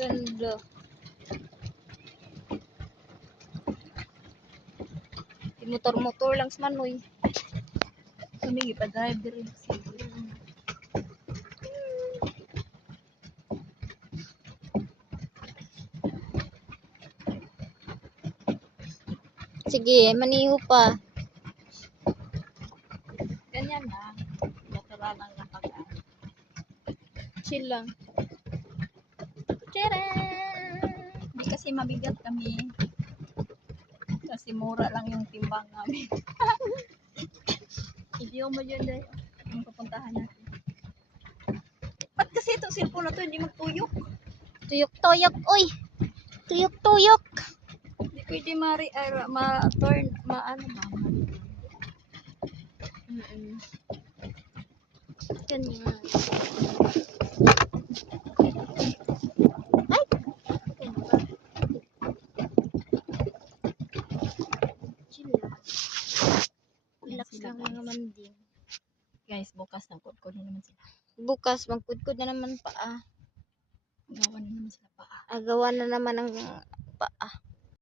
Ganda. Motor-motor lang sa manoy. Sumigi pa drive diri. Sige, maniho pa. Ganyan lang. Natural lang na pag Chill lang. Hindi kasi mabigat kami. Kasi mura lang yung timbang namin. Video mo yun dahil yung pupuntahan natin. Ba't kasi itong cellphone na to hindi magtuyok? Tuyok-tuyok, uy. Tuyok-tuyok. Hindi pwede ma-turn, ano ba? Ganyan. Ay! Chill lang. Relax lang naman din. Guys, bukas ng kod na naman sila. Bukas, magkudkod na naman paa. Gawa na naman sila paa. Agawan na naman ang paa.